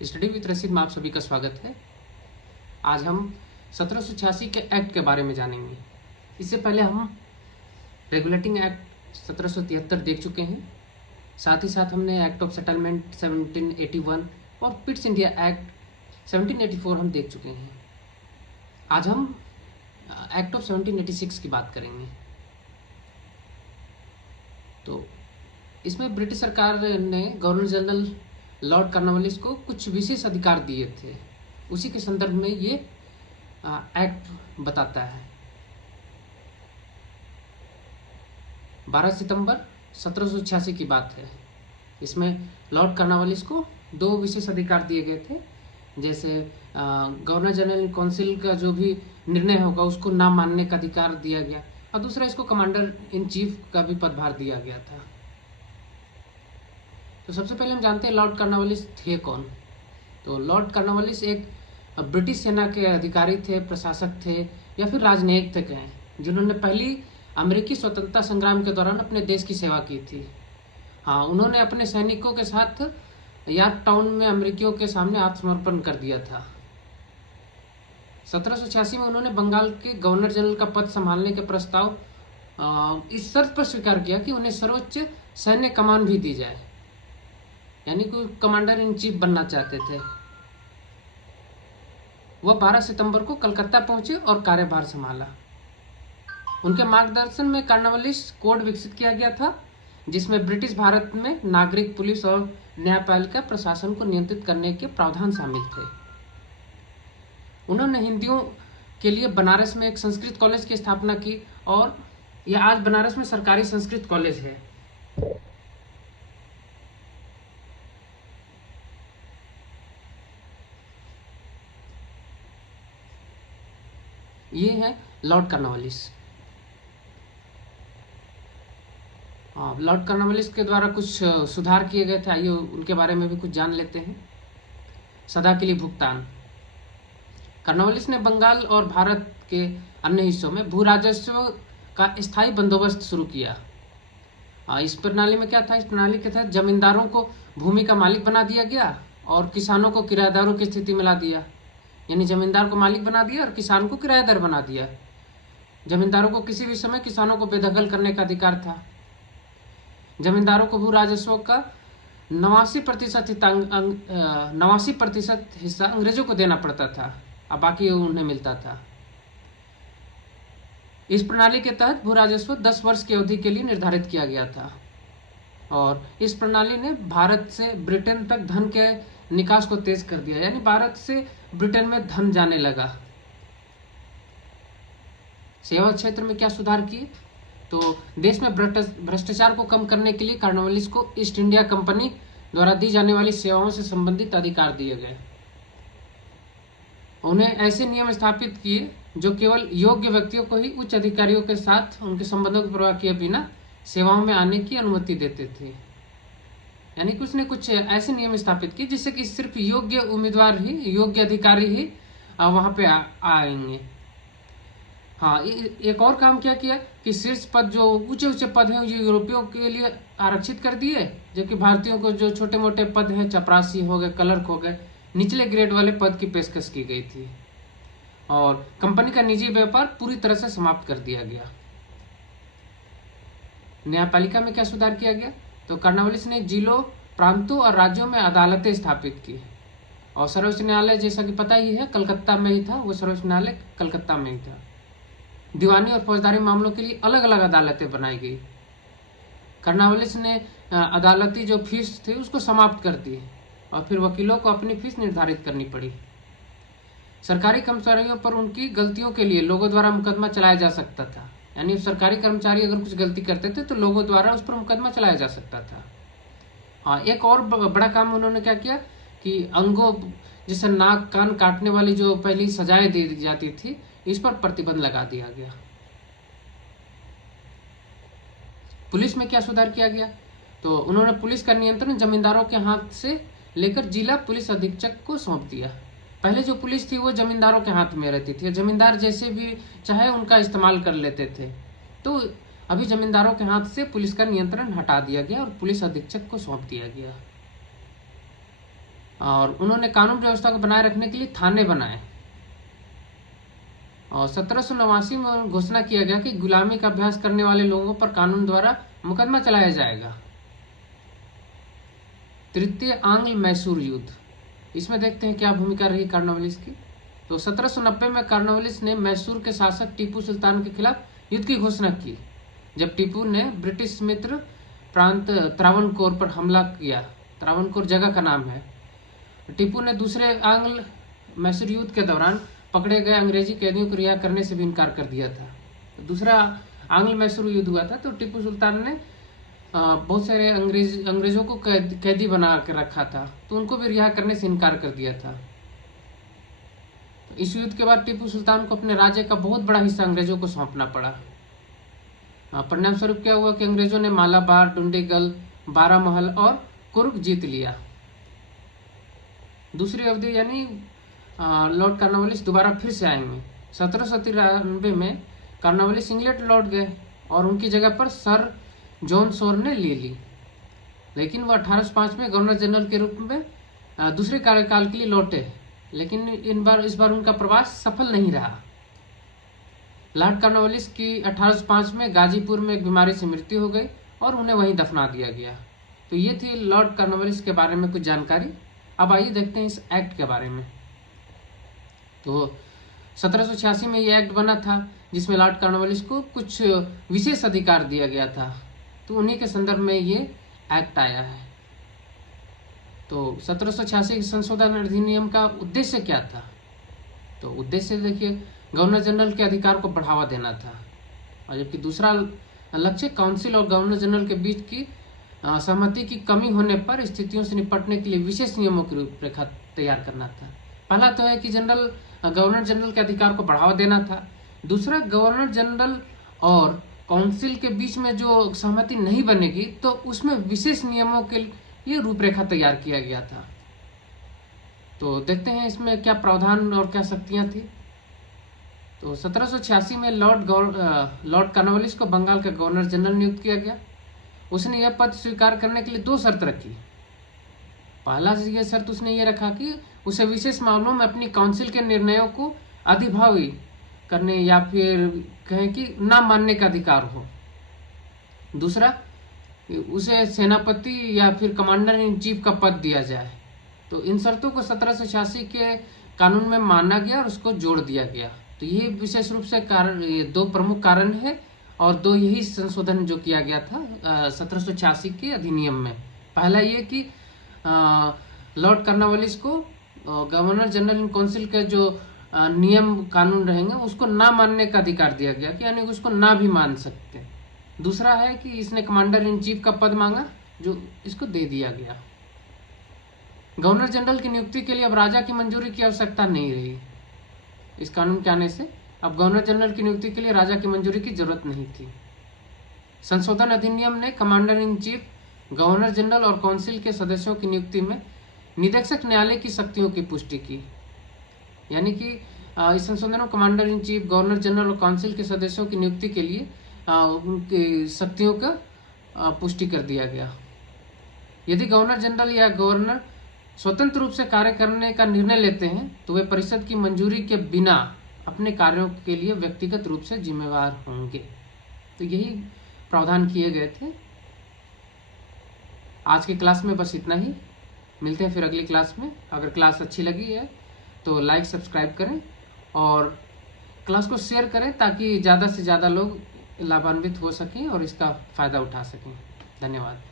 Study with Rashid में आप सभी का स्वागत है। आज हम 1786 के एक्ट के बारे में जानेंगे। इससे पहले हम रेगुलेटिंग एक्ट 1773 देख चुके हैं। साथ ही साथ हमने एक्ट ऑफ सेटलमेंट 1781 और पिट्स इंडिया एक्ट 1784 हम देख चुके हैं। आज हम एक्ट ऑफ 1786 की बात करेंगे। तो इसमें ब्रिटिश सरकार ने गवर्नर जनरल लॉर्ड कॉर्नवालिस को कुछ विशेष अधिकार दिए थे। उसी के संदर्भ में ये एक्ट बताता है। 12 सितंबर 1786 की बात है। इसमें लॉर्ड कॉर्नवालिस को 2 विशेष अधिकार दिए गए थे। जैसे गवर्नर जनरल काउंसिल का जो भी निर्णय होगा उसको ना मानने का अधिकार दिया गया, और दूसरा इसको कमांडर इन चीफ का भी पदभार दिया गया था। तो सबसे पहले हम जानते हैं लॉर्ड कॉर्नवालिस थे कौन। तो लॉर्ड कॉर्नवालिस एक ब्रिटिश सेना के अधिकारी थे, प्रशासक थे या फिर राजनयिक थे, जिन्होंने पहली अमेरिकी स्वतंत्रता संग्राम के दौरान अपने देश की सेवा की थी। हाँ, उन्होंने अपने सैनिकों के साथ यार्क टाउन में अमेरिकियों के सामने आत्मसमर्पण कर दिया था। 1786 में उन्होंने बंगाल के गवर्नर जनरल का पद संभालने के प्रस्ताव इस शर्त पर स्वीकार किया कि उन्हें सर्वोच्च सैन्य कमान भी दी जाए, यानी कि कमांडर इन चीफ बनना चाहते थे। वह 12 सितंबर को कलकत्ता पहुंचे और कार्यभार संभाला। उनके मार्गदर्शन में कॉर्नवालिस कोड विकसित किया गया था, जिसमें ब्रिटिश भारत में नागरिक, पुलिस और न्यायपालिका प्रशासन को नियंत्रित करने के प्रावधान शामिल थे। उन्होंने हिंदियों के लिए बनारस में एक संस्कृत कॉलेज की स्थापना की, और यह आज बनारस में सरकारी संस्कृत कॉलेज है। ये है लॉर्ड कॉर्नवालिस। लॉर्ड कॉर्नवालिस के द्वारा कुछ सुधार किए गए थे। आइए उनके बारे में भी कुछ जान लेते हैं। सदा के लिए भुगतान। कॉर्नवालिस ने बंगाल और भारत के अन्य हिस्सों में भू राजस्व का स्थायी बंदोबस्त शुरू किया। इस प्रणाली में क्या था? इस प्रणाली के तहत जमींदारों को भूमि का मालिक बना दिया गया और किसानों को किराएदारों की स्थिति में ला दिया। यानी जमींदार को मालिक बना दिया और किसान को किराएदार बना दिया। जमींदारों को किसी भी समय किसानों को बेदखल करने का अधिकार था। जमींदारों को भू राजस्व का 89% हिस्सा अंग्रेजों को देना पड़ता था, अब बाकी उन्हें मिलता था। इस प्रणाली के तहत भू राजस्व 10 वर्ष की अवधि के लिए निर्धारित किया गया था, और इस प्रणाली ने भारत से ब्रिटेन तक धन के निकास को तेज कर दिया। यानी भारत से ब्रिटेन में धन जाने लगा। सेवा क्षेत्र में क्या सुधार किए? तो देश में भ्रष्टाचार को कम करने के लिए कॉर्नवालिस को ईस्ट इंडिया कंपनी द्वारा दी जाने वाली सेवाओं से संबंधित अधिकार दिए गए। उन्हें ऐसे नियम स्थापित किए जो केवल योग्य व्यक्तियों को ही उच्च अधिकारियों के साथ उनके संबंधों की परवाह किए बिना सेवाओं में आने की अनुमति देते थे। यानी कि उसने कुछ ऐसे नियम स्थापित किए जिससे कि सिर्फ योग्य उम्मीदवार ही, योग्य अधिकारी ही वहां पे आएंगे। हाँ, एक और काम क्या किया कि शीर्ष पद, जो ऊंचे ऊंचे पद हैं, ये यूरोपियों के लिए आरक्षित कर दिए, जबकि भारतीयों को जो छोटे मोटे पद हैं, चपरासी हो गए, क्लर्क हो गए, निचले ग्रेड वाले पद की पेशकश की गई थी। और कंपनी का निजी व्यापार पूरी तरह से समाप्त कर दिया गया। न्यायपालिका में क्या सुधार किया गया? तो कॉर्नवालिस ने जिलों, प्रांतों और राज्यों में अदालतें स्थापित की, और सर्वोच्च न्यायालय जैसा कि पता ही है कलकत्ता में ही था। वो सर्वोच्च न्यायालय कलकत्ता में ही था। दीवानी और फौजदारी मामलों के लिए अलग अलग अदालतें बनाई गई। कॉर्नवालिस ने अदालती जो फीस थी उसको समाप्त कर दी, और फिर वकीलों को अपनी फीस निर्धारित करनी पड़ी। सरकारी कर्मचारियों पर उनकी गलतियों के लिए लोगों द्वारा मुकदमा चलाया जा सकता था। यानी सरकारी कर्मचारी अगर कुछ गलती करते थे तो लोगों द्वारा उस पर मुकदमा चलाया जा सकता था। हाँ, एक और बड़ा काम उन्होंने क्या किया कि अंगों जैसे नाक, कान काटने वाली जो पहली सजाएं दी जाती थी, इस पर प्रतिबंध लगा दिया गया। पुलिस में क्या सुधार किया गया? तो उन्होंने पुलिस का नियंत्रण जमींदारों के हाथ से लेकर जिला पुलिस अधीक्षक को सौंप दिया। पहले जो पुलिस थी वो जमींदारों के हाथ में रहती थी, जमींदार जैसे भी चाहे उनका इस्तेमाल कर लेते थे। तो अभी जमींदारों के हाथ से पुलिस का नियंत्रण हटा दिया गया और पुलिस अधीक्षक को सौंप दिया गया। और उन्होंने कानून व्यवस्था को बनाए रखने के लिए थाने बनाए। और 1789 में घोषणा किया गया कि गुलामी का अभ्यास करने वाले लोगों पर कानून द्वारा मुकदमा चलाया जाएगा। तृतीय आंग्ल मैसूर युद्ध, इसमें देखते हैं क्या भूमिका रही कॉर्नवालिस की। तो 1790 में कॉर्नवालिस ने मैसूर के शासक टीपू सुल्तान के खिलाफ युद्ध की घोषणा की, जब टीपू ने ब्रिटिश मित्र प्रांत त्रावणकोर पर हमला किया। त्रावणकोर जगह का नाम है। टीपू ने दूसरे आंग्ल मैसूर युद्ध के दौरान पकड़े गए अंग्रेजी कैदियों को रिहा करने से भी इनकार कर दिया था। दूसरा आंग्ल मैसूर युद्ध हुआ था तो टीपू सुल्तान ने बहुत सारे अंग्रेजों को कैदी बना कर रखा था, तो उनको भी रिहा करने से इनकार कर दिया था। इस युद्ध के बाद टीपू सुल्तान को अपने राज्य का बहुत बड़ा हिस्सा अंग्रेजों को सौंपना पड़ा। परिणाम स्वरूप क्या हुआ कि अंग्रेजों ने मालाबार, डुंडीगल, बारामहल और कुर्ग जीत लिया। दूसरी अवधि यानी लॉर्ड कॉर्नवालिस दोबारा फिर से आएंगे। 1793 में कॉर्नवालिस इंग्लैंड लौट गए और उनकी जगह पर सर जॉन शोर ने ले ली, लेकिन वह 1805 में गवर्नर जनरल के रूप में दूसरे कार्यकाल के लिए लौटे, लेकिन इस बार उनका प्रवास सफल नहीं रहा। लॉर्ड कॉर्नवालिस की 1805 में गाजीपुर में एक बीमारी से मृत्यु हो गई और उन्हें वहीं दफना दिया गया। तो ये थी लॉर्ड कॉर्नवालिस के बारे में कुछ जानकारी। अब आइए देखते हैं इस एक्ट के बारे में। तो 1786 में ये एक्ट बना था जिसमें लॉर्ड कॉर्नवालिस को कुछ विशेष अधिकार दिया गया था, तो उन्हीं के संदर्भ में ये एक्ट आया है। तो 1786 संशोधन अधिनियम का उद्देश्य क्या था? तो उद्देश्य देखिए, गवर्नर जनरल के अधिकार को बढ़ावा देना था, और जबकि दूसरा लक्ष्य काउंसिल और गवर्नर जनरल के बीच की सहमति की कमी होने पर स्थितियों से निपटने के लिए विशेष नियमों की रूपरेखा तैयार करना था। पहला तो है कि गवर्नर जनरल के अधिकार को बढ़ावा देना था। दूसरा, गवर्नर जनरल और काउंसिल के बीच में जो सहमति नहीं बनेगी तो उसमें विशेष नियमों के लिए रूपरेखा तैयार किया गया था। तो देखते हैं इसमें क्या प्रावधान और क्या शक्तियां थी। तो 1786 में लॉर्ड कॉर्नवालिस को बंगाल का गवर्नर जनरल नियुक्त किया गया। उसने यह पद स्वीकार करने के लिए 2 शर्त रखी। पहला यह शर्त उसने ये रखा कि उसे विशेष मामलों में अपनी काउंसिल के निर्णयों को अधिभावी करने या फिर कहें कि ना मानने का अधिकार हो। दूसरा, उसे सेनापति या फिर कमांडर इन चीफ का पद दिया जाए। तो इन शर्तों को 1786 के कानून में माना गया और उसको जोड़ दिया गया। तो ये विशेष रूप से कारण, ये 2 प्रमुख कारण है और 2 यही संशोधन जो किया गया था 1786 के अधिनियम में। पहला ये कि लॉर्ड कॉर्नवालिस को गवर्नर जनरल इन काउंसिल के जो नियम कानून रहेंगे उसको ना मानने का अधिकार दिया गया, कि यानी उसको ना भी मान सकते। दूसरा है कि इसने कमांडर इन चीफ का पद मांगा, जो इसको दे दिया गया। गवर्नर जनरल की नियुक्ति के लिए अब राजा की मंजूरी की आवश्यकता नहीं रही। इस कानून के आने से अब गवर्नर जनरल की नियुक्ति के लिए राजा की मंजूरी की जरूरत नहीं थी। संशोधन अधिनियम ने commander in chief, governor general और काउंसिल के सदस्यों की नियुक्ति में निदेशक न्यायालय की शक्तियों की पुष्टि की। यानी कि इस संशोधन में commander in chief, governor general और काउंसिल के सदस्यों की नियुक्ति के लिए उनकी शक्तियों का पुष्टि कर दिया गया। यदि गवर्नर जनरल या गवर्नर स्वतंत्र रूप से कार्य करने का निर्णय लेते हैं तो वे परिषद की मंजूरी के बिना अपने कार्यों के लिए व्यक्तिगत रूप से जिम्मेवार होंगे। तो यही प्रावधान किए गए थे। आज की क्लास में बस इतना ही। मिलते हैं फिर अगली क्लास में। अगर क्लास अच्छी लगी है तो लाइक सब्सक्राइब करें और क्लास को शेयर करें ताकि ज़्यादा से ज़्यादा लोग लाभान्वित हो सकें और इसका फ़ायदा उठा सकें। धन्यवाद।